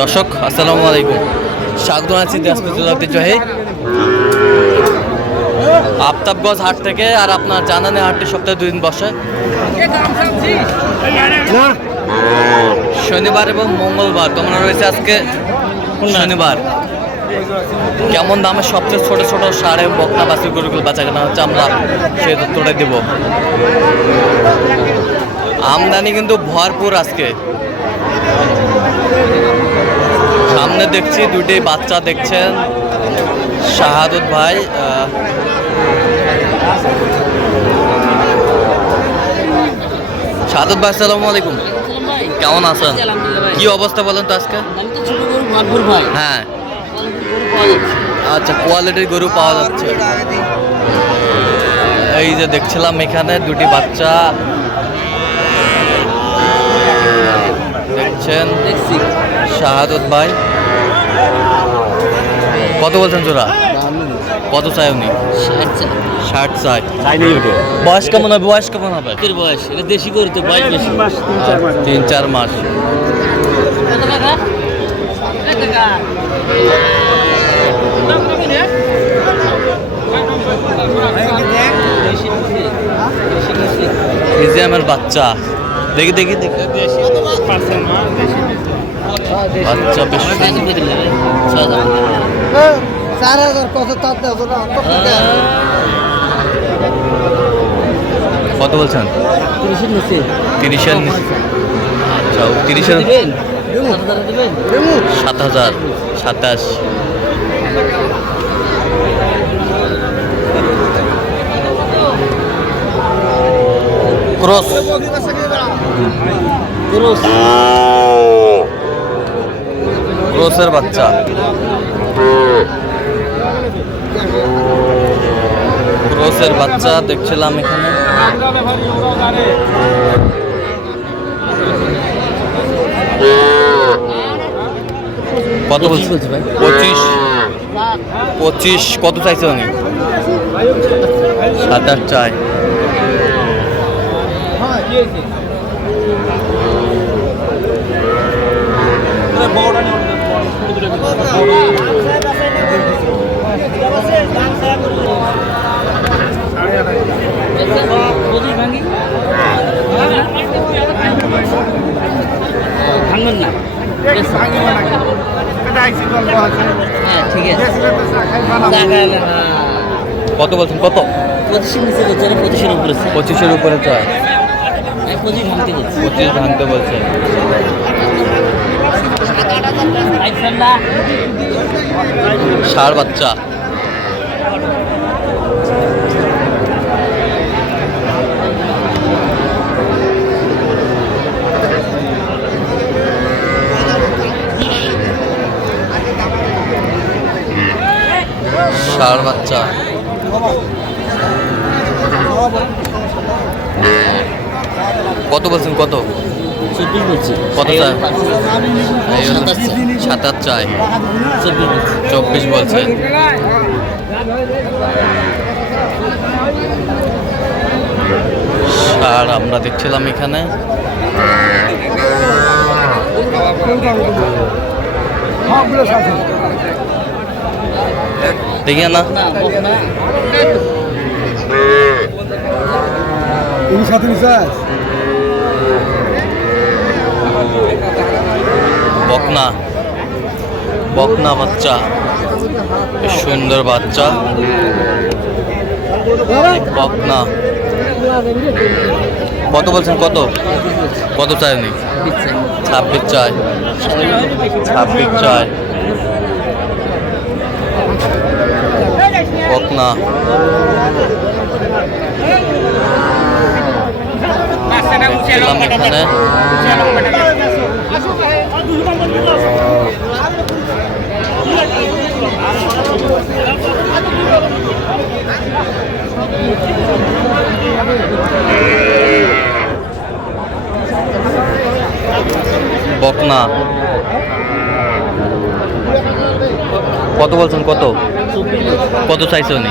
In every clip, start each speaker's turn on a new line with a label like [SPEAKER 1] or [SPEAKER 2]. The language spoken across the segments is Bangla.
[SPEAKER 1] দর্শক, আসসালামু আলাইকুম। স্বাগত আছি ঐতিহ্যবাহী আফতাবগঞ্জ হাট থেকে আর আপনার জানানে হাটটি সপ্তাহে দুই দিন বসে। শনিবার এবং মঙ্গলবার, তোমরা রয়েছে আজকে শনিবার। কেমন দামে সবচেয়ে ছোট ছোট সাড়ে বকনা বাসি গরুগুলো বাঁচা কেনা হচ্ছে আমরা সেই তথ্যটা দেব। আমদানি কিন্তু ভরপুর আজকে। দেখছি দুটি বাচ্চা দেখছেন। শাহাদত ভাই শাহাদত ভাই, আসসালামু আলাইকুম। কেমন আছেন? কি অবস্থা বলেন তো আজকে? হ্যাঁ। আচ্ছা কোয়ালিটির গরু পাওয়া যাচ্ছে। এই যে দেখছিলাম এখানে দুটি বাচ্চা। দেখছেন? শাহাদত ভাই। কত বলছেন জোড়া? কত চাই উনি? ষাট চাই। বয়স কেমন হবে? বয়স কেমন হবে?
[SPEAKER 2] বয়স এটা দেশি গরু তো বয়স বেশি।
[SPEAKER 1] তিন চার মাস। ফিজিয়ামের বাচ্চা। দেখি দেখি দেখি। বাচ্চা বেশ। সুন্দর।
[SPEAKER 3] চার হাজার কত তার দেবো না
[SPEAKER 1] কত বলছেন?
[SPEAKER 2] তিরিশের নিচে।
[SPEAKER 1] তিরিশের নিচে আচ্ছা তিরিশের
[SPEAKER 2] সাত হাজার
[SPEAKER 1] সাতাশ। ক্রস।
[SPEAKER 2] ক্রোশ
[SPEAKER 1] ক্রসের বাচ্চা। ক্রসের বাচ্চা দেখছিলাম এখানে। কত বলছে
[SPEAKER 2] ভাই।
[SPEAKER 1] পঁচিশ। পঁচিশ, কত চাইছে উনি? সাত, আট চাই।
[SPEAKER 2] ভাঙি ভাঙবেন না।
[SPEAKER 1] কত বলছেন? কত?
[SPEAKER 2] পঁচিশের নিচে করছে পঁচিশের উপরে
[SPEAKER 1] পঁচিশের উপরে
[SPEAKER 2] আমি পঁচিশ ভাঙতে করছি
[SPEAKER 1] পঁচিশ ভাঙতে বলছে ষাড় বাচ্চা। ষাড় বাচ্চা। কত বলছেন কত? কত চায়?
[SPEAKER 2] সাতাশ চাই। চব্বিশ বলছি।
[SPEAKER 1] আর আমরা দেখছিলাম এখানে। দেখি না।
[SPEAKER 2] না বক না
[SPEAKER 3] তুমি সাথে
[SPEAKER 1] বকনা। বকনা বাচ্চা। সুন্দর বাচ্চা। বকনা। কত বলছেন কত? কত চাই উনি? ছাব্বিশ চাই ছাব্বিশ চাই বকনা। এখানে। বকনা। কত বলছেন কত? কত চাইছে উনি?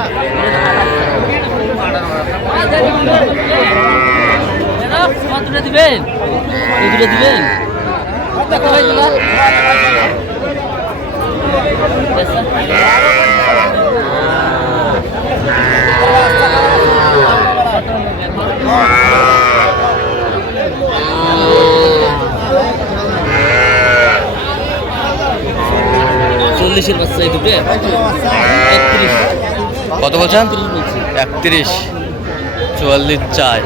[SPEAKER 2] দিবেন? দিবেন? চল্লিশের বাচ্চা এই দুটো? একত্রিশ।
[SPEAKER 1] কত বলছেন?
[SPEAKER 2] একত্রিশ বলছি।
[SPEAKER 1] একত্রিশ। চুয়াল্লিশ চার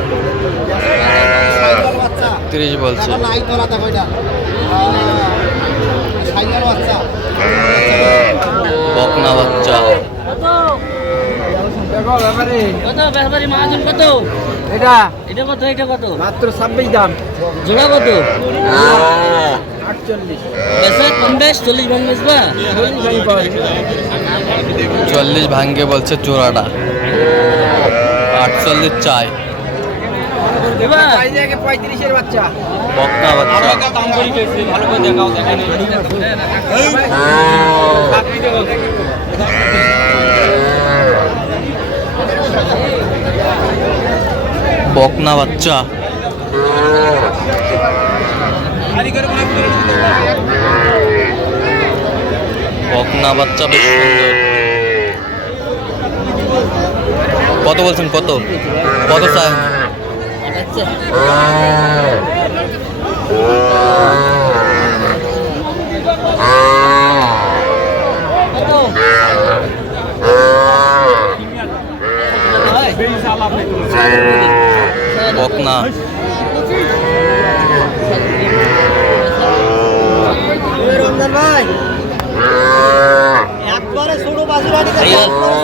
[SPEAKER 1] একত্রিশ বলছে। বকনা বাচ্চা।
[SPEAKER 2] কত? ব্যাপারি মহাজন কত?
[SPEAKER 3] এটা?
[SPEAKER 2] এটা কত? এটা কত?
[SPEAKER 3] মাত্র ছাব্বিশ দাম।
[SPEAKER 2] জোড়া কত? চল্লিশ ভাঙ
[SPEAKER 1] চল্লিশ ভাঙ্গে বলছে চোরাটা আটচল্লিশ চাই।
[SPEAKER 3] পঁয়ত্রিশের বাচ্চা?
[SPEAKER 1] বকনা বাচ্চা। বকনা বাচ্চা। বকনা বাচ্চা বেশ সুন্দর। কত বলছেন কত? কত চাই
[SPEAKER 2] আচ্ছা
[SPEAKER 1] বকনা।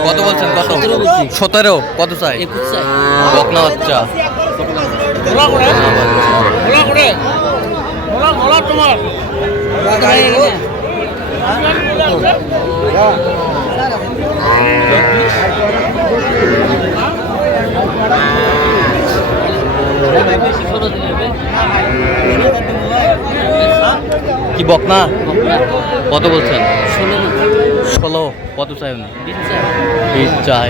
[SPEAKER 1] কত বলছেন? কত?
[SPEAKER 2] সতেরো।
[SPEAKER 1] কত চাই?
[SPEAKER 2] একুশ চাই।
[SPEAKER 1] বকনা বাচ্চা। কি বকনা? কত বলছেন?
[SPEAKER 2] ষোলো
[SPEAKER 1] কত চাই উনি?
[SPEAKER 2] চাই।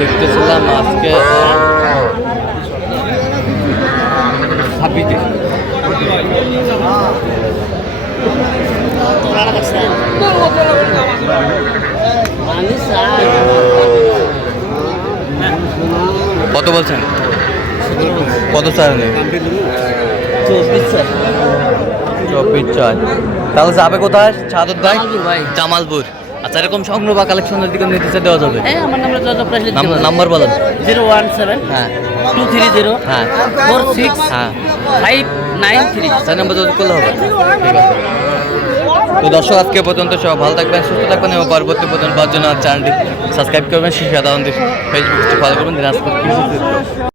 [SPEAKER 1] দেখতেছিলাম আজকে কত বলছেন? কত উনি
[SPEAKER 2] চব্বিশ চাই
[SPEAKER 1] তাহলে যাবে কোথায়? সাদত ভাই।
[SPEAKER 2] জামালপুর।
[SPEAKER 1] আচ্ছা এরকম সংগ্রহ বা কালেকশনের দিকে নিতে চাই দেওয়া যাবে?
[SPEAKER 2] হ্যাঁ আমার নাম্বার দিতে
[SPEAKER 1] নাম- নাম্বার বলেন
[SPEAKER 2] জিরো ওয়ান সেভেন
[SPEAKER 1] হ্যাঁ।
[SPEAKER 2] টু থ্রি জিরো
[SPEAKER 1] হ্যাঁ।
[SPEAKER 2] ফোর সিক্স
[SPEAKER 1] হ্যাঁ।
[SPEAKER 2] Five nine three.
[SPEAKER 1] চার নম্বর যোগাযোগ করলে হবে ঠিক আছে। তো দর্শক আজকে পর্যন্ত সব ভালো থাকবেন সুস্থ থাকবেন এবং পরবর্তী পর্যন্ত পাওয়ার জন্য চ্যানেলটি সাবস্ক্রাইব করবেন শিশু সাধারণ ফেসবুকটি ফলো করবেন দিনাজপুর।